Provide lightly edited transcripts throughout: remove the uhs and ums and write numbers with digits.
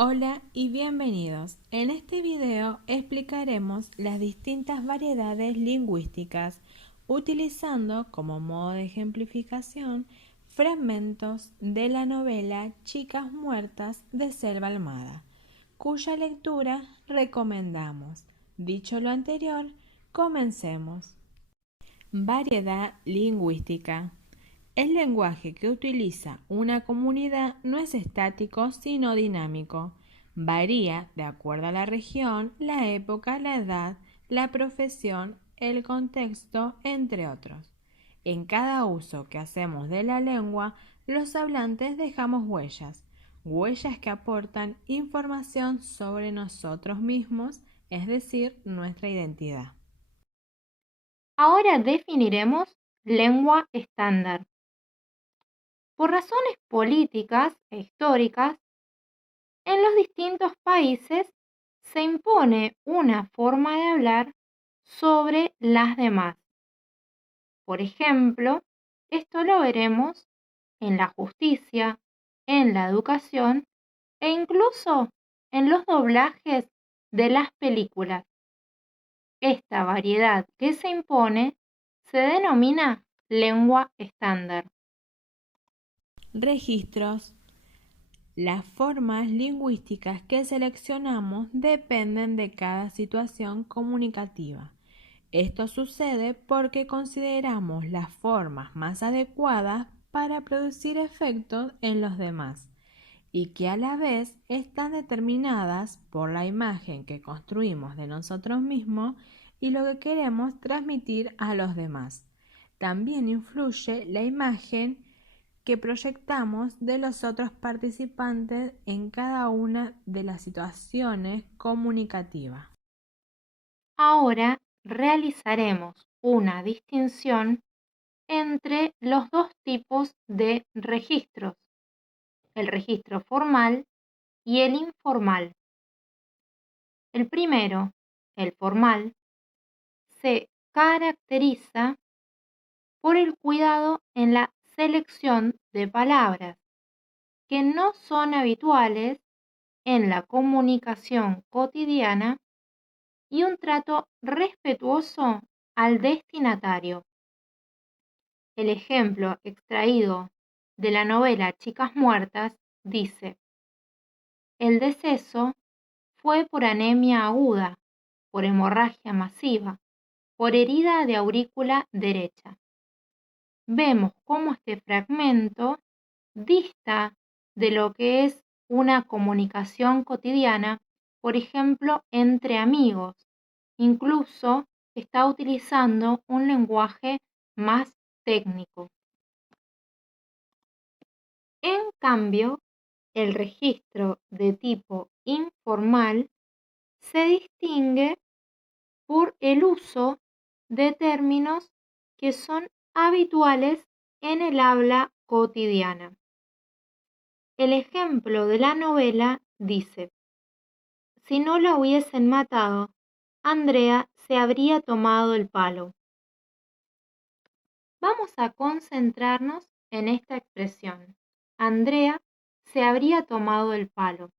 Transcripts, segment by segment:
Hola y bienvenidos. En este video explicaremos las distintas variedades lingüísticas utilizando como modo de ejemplificación fragmentos de la novela Chicas Muertas de Selva Almada, cuya lectura recomendamos. Dicho lo anterior, comencemos. Variedad lingüística. El lenguaje que utiliza una comunidad no es estático, sino dinámico. Varía de acuerdo a la región, la época, la edad, la profesión, el contexto, entre otros. En cada uso que hacemos de la lengua, los hablantes dejamos huellas, huellas que aportan información sobre nosotros mismos, es decir, nuestra identidad. Ahora definiremos lengua estándar. Por razones políticas e históricas, en los distintos países se impone una forma de hablar sobre las demás. Por ejemplo, esto lo veremos en la justicia, en la educación e incluso en los doblajes de las películas. Esta variedad que se impone se denomina lengua estándar. Registros. Las formas lingüísticas que seleccionamos dependen de cada situación comunicativa. Esto sucede porque consideramos las formas más adecuadas para producir efectos en los demás y que a la vez están determinadas por la imagen que construimos de nosotros mismos y lo que queremos transmitir a los demás. También influye la imagen que proyectamos de los otros participantes en cada una de las situaciones comunicativas. Ahora realizaremos una distinción entre los dos tipos de registros, el registro formal y el informal. El primero, el formal, se caracteriza por el cuidado en la selección de palabras que no son habituales en la comunicación cotidiana y un trato respetuoso al destinatario. El ejemplo extraído de la novela Chicas Muertas dice: el deceso fue por anemia aguda, por hemorragia masiva, por herida de aurícula derecha. Vemos cómo este fragmento dista de lo que es una comunicación cotidiana, por ejemplo, entre amigos. Incluso está utilizando un lenguaje más técnico. En cambio, el registro de tipo informal se distingue por el uso de términos que son habituales en el habla cotidiana. El ejemplo de la novela dice: si no la hubiesen matado, Andrea se habría tomado el palo. Vamos a concentrarnos en esta expresión. Andrea se habría tomado el palo.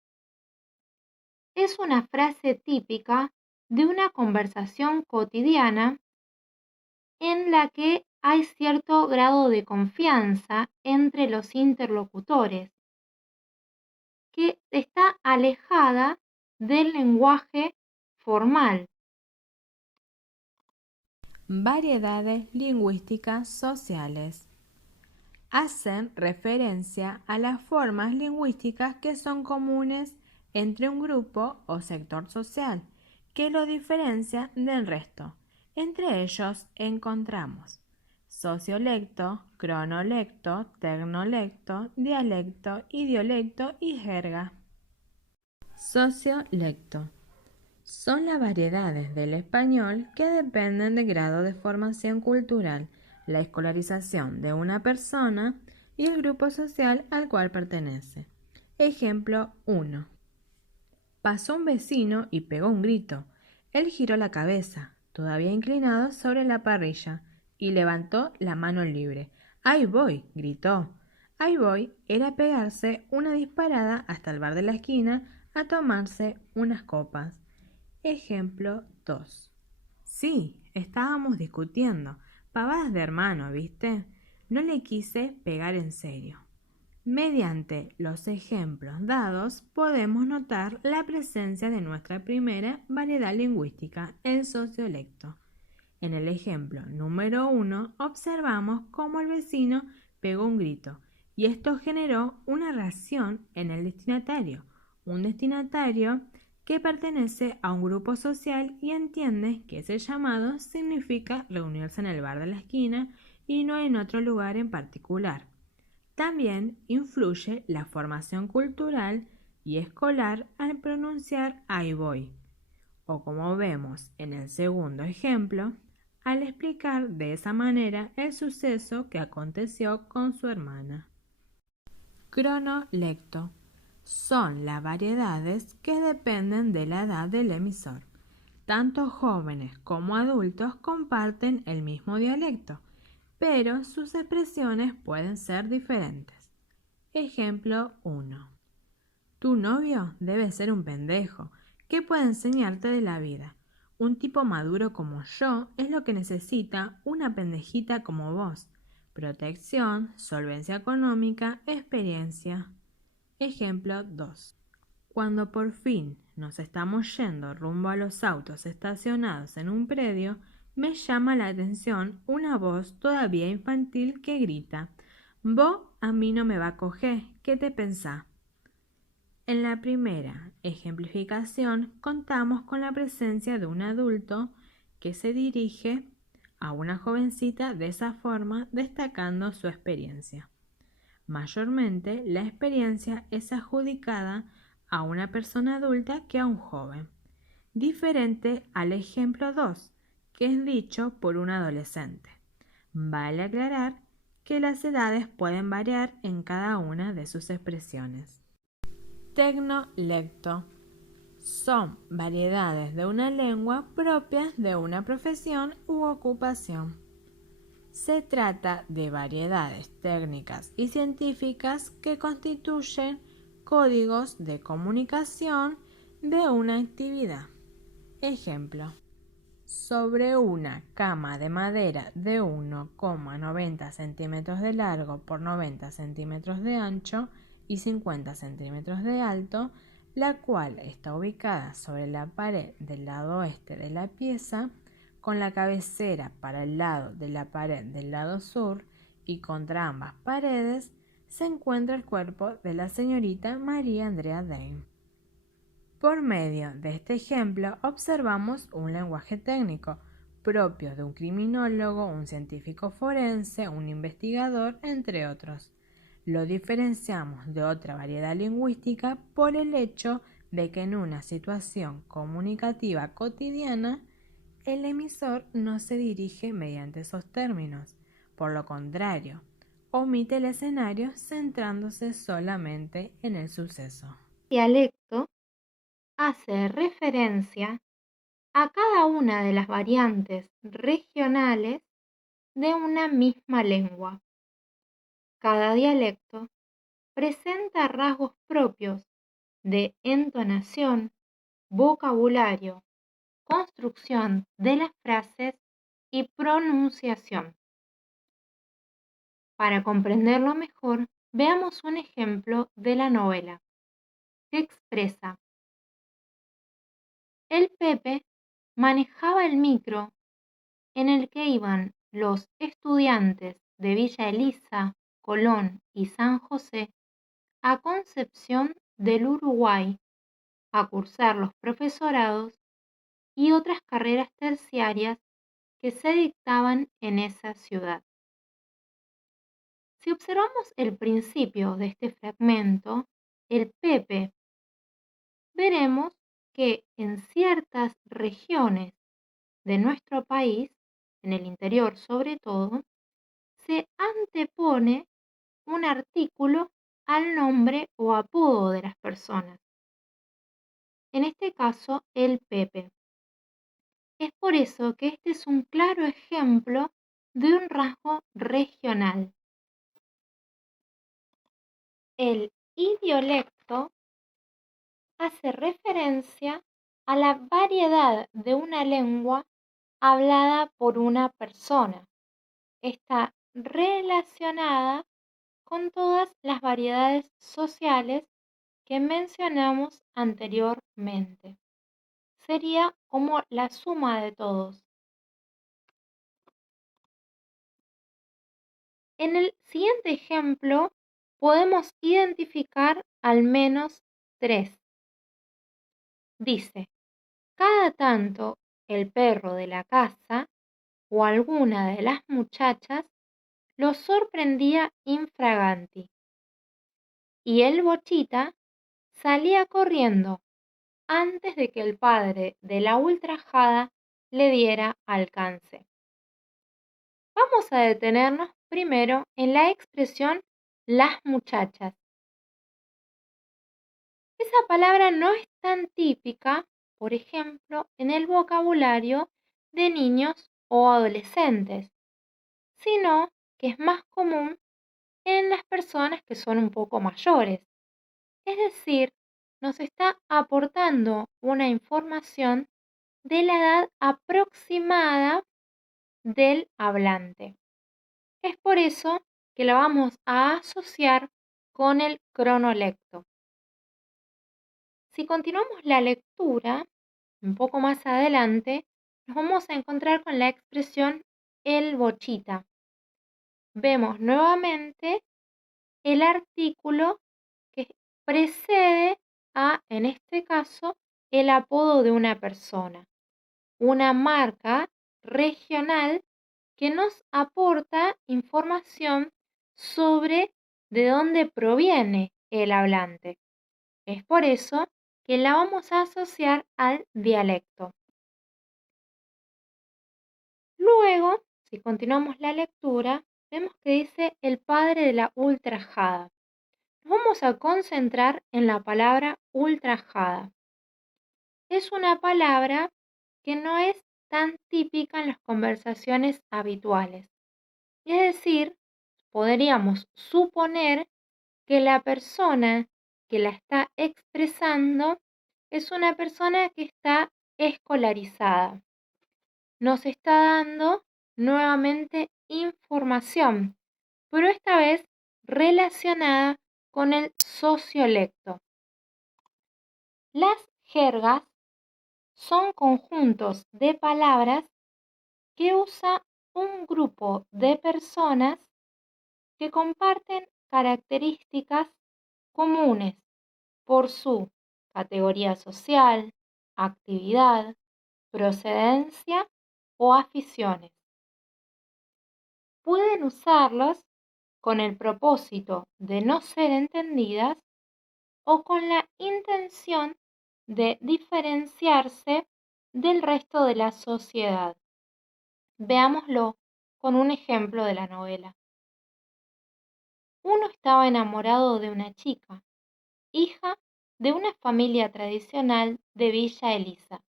Es una frase típica de una conversación cotidiana en la que hay cierto grado de confianza entre los interlocutores, que está alejada del lenguaje formal. Variedades lingüísticas sociales. Hacen referencia a las formas lingüísticas que son comunes entre un grupo o sector social, que lo diferencia del resto. Entre ellos encontramos sociolecto, cronolecto, tecnolecto, dialecto, idiolecto y jerga. Sociolecto. Son las variedades del español que dependen del grado de formación cultural, la escolarización de una persona y el grupo social al cual pertenece. Ejemplo 1. Pasó un vecino y pegó un grito. Él giró la cabeza, todavía inclinado sobre la parrilla, y levantó la mano libre. ¡Ahí voy!, gritó. Ahí voy era pegarse una disparada hasta el bar de la esquina a tomarse unas copas. Ejemplo 2. Sí, estábamos discutiendo. Pavadas de hermano, ¿viste? No le quise pegar en serio. Mediante los ejemplos dados podemos notar la presencia de nuestra primera variedad lingüística, el sociolecto. En el ejemplo número 1 observamos cómo el vecino pegó un grito y esto generó una reacción en el destinatario, un destinatario que pertenece a un grupo social y entiende que ese llamado significa reunirse en el bar de la esquina y no en otro lugar en particular. También influye la formación cultural y escolar al pronunciar ahí voy, o como vemos en el segundo ejemplo, al explicar de esa manera el suceso que aconteció con su hermana. Cronolecto. Son las variedades que dependen de la edad del emisor. Tanto jóvenes como adultos comparten el mismo dialecto, pero sus expresiones pueden ser diferentes. Ejemplo 1. Tu novio debe ser un pendejo. ¿Qué puede enseñarte de la vida? Un tipo maduro como yo es lo que necesita una pendejita como vos. Protección, solvencia económica, experiencia. Ejemplo 2. Cuando por fin nos estamos yendo rumbo a los autos estacionados en un predio, me llama la atención una voz todavía infantil que grita: «Vos a mí no me va a coger, ¿qué te pensás?». En la primera ejemplificación contamos con la presencia de un adulto que se dirige a una jovencita de esa forma, destacando su experiencia. Mayormente, la experiencia es adjudicada a una persona adulta que a un joven, diferente al ejemplo 2, que es dicho por un adolescente. Vale aclarar que las edades pueden variar en cada una de sus expresiones. Tecnolecto. Son variedades de una lengua propias de una profesión u ocupación. Se trata de variedades técnicas y científicas que constituyen códigos de comunicación de una actividad. Ejemplo: sobre una cama de madera de 1,90 centímetros de largo por 90 centímetros de ancho y 50 centímetros de alto, la cual está ubicada sobre la pared del lado oeste de la pieza, con la cabecera para el lado de la pared del lado sur y contra ambas paredes, se encuentra el cuerpo de la señorita María Andrea Dane. Por medio de este ejemplo observamos un lenguaje técnico propio de un criminólogo, un científico forense, un investigador, entre otros. Lo diferenciamos de otra variedad lingüística por el hecho de que en una situación comunicativa cotidiana el emisor no se dirige mediante esos términos. Por lo contrario, omite el escenario centrándose solamente en el suceso. Dialecto hace referencia a cada una de las variantes regionales de una misma lengua. Cada dialecto presenta rasgos propios de entonación, vocabulario, construcción de las frases y pronunciación. Para comprenderlo mejor, veamos un ejemplo de la novela que expresa: el Pepe manejaba el micro en el que iban los estudiantes de Villa Elisa, Colón y San José a Concepción del Uruguay a cursar los profesorados y otras carreras terciarias que se dictaban en esa ciudad. Si observamos el principio de este fragmento, el Pepe, veremos que en ciertas regiones de nuestro país, en el interior sobre todo, se antepone un artículo al nombre o apodo de las personas. En este caso, el Pepe. Es por eso que este es un claro ejemplo de un rasgo regional. El idiolecto hace referencia a la variedad de una lengua hablada por una persona. Está relacionada con todas las variedades sociales que mencionamos anteriormente. Sería como la suma de todos. En el siguiente ejemplo podemos identificar al menos 3. Dice, cada tanto el perro de la casa o alguna de las muchachas lo sorprendía infraganti y el bochita salía corriendo antes de que el padre de la ultrajada le diera alcance. Vamos a detenernos primero en la expresión las muchachas. Esa palabra no es tan típica, por ejemplo, en el vocabulario de niños o adolescentes, sino que es más común en las personas que son un poco mayores. Es decir, nos está aportando una información de la edad aproximada del hablante. Es por eso que la vamos a asociar con el cronolecto. Si continuamos la lectura, un poco más adelante, nos vamos a encontrar con la expresión el bochita. Vemos nuevamente el artículo que precede a, en este caso, el apodo de una persona, una marca regional que nos aporta información sobre de dónde proviene el hablante. Es por eso que la vamos a asociar al dialecto. Luego, si continuamos la lectura, vemos que dice el padre de la ultrajada. Nos vamos a concentrar en la palabra ultrajada. Es una palabra que no es tan típica en las conversaciones habituales. Es decir, podríamos suponer que la persona que la está expresando es una persona que está escolarizada. Nos está dando nuevamente información, pero esta vez relacionada con el sociolecto. Las jergas son conjuntos de palabras que usa un grupo de personas que comparten características comunes por su categoría social, actividad, procedencia o aficiones. Pueden usarlos con el propósito de no ser entendidas o con la intención de diferenciarse del resto de la sociedad. Veámoslo con un ejemplo de la novela. Uno estaba enamorado de una chica, hija de una familia tradicional de Villa Elisa.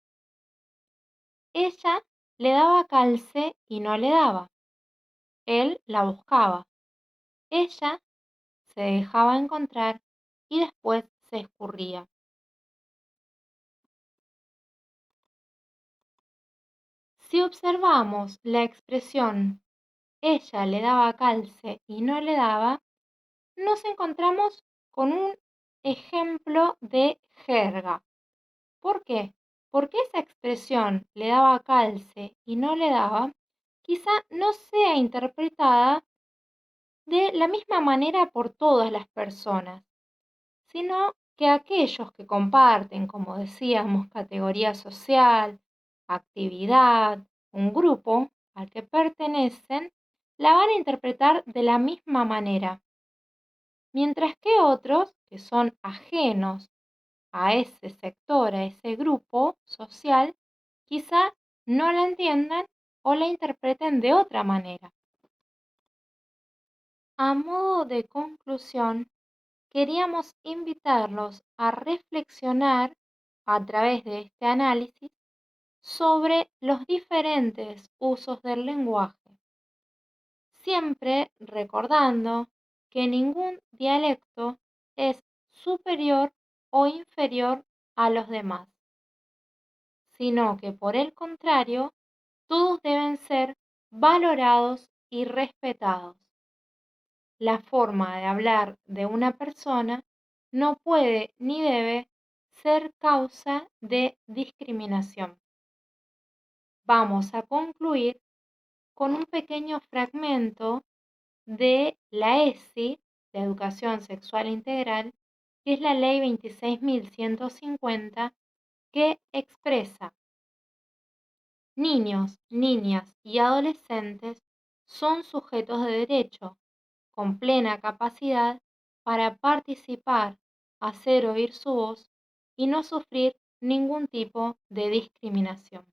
Ella le daba calce y no le daba. Él la buscaba. Ella se dejaba encontrar y después se escurría. Si observamos la expresión ella le daba calce y no le daba, nos encontramos con un ejemplo de jerga. ¿Por qué? Porque esa expresión le daba calce y no le daba, quizá no sea interpretada de la misma manera por todas las personas, sino que aquellos que comparten, como decíamos, categoría social, actividad, un grupo al que pertenecen, la van a interpretar de la misma manera, mientras que otros, que son ajenos a ese sector, a ese grupo social, quizá no la entiendan o la interpreten de otra manera. A modo de conclusión, queríamos invitarlos a reflexionar a través de este análisis sobre los diferentes usos del lenguaje, siempre recordando que ningún dialecto es superior o inferior a los demás, sino que por el contrario, todos deben ser valorados y respetados. La forma de hablar de una persona no puede ni debe ser causa de discriminación. Vamos a concluir con un pequeño fragmento de la ESI, de Educación Sexual Integral, que es la Ley 26.150, que expresa: niños, niñas y adolescentes son sujetos de derecho con plena capacidad para participar, hacer oír su voz y no sufrir ningún tipo de discriminación.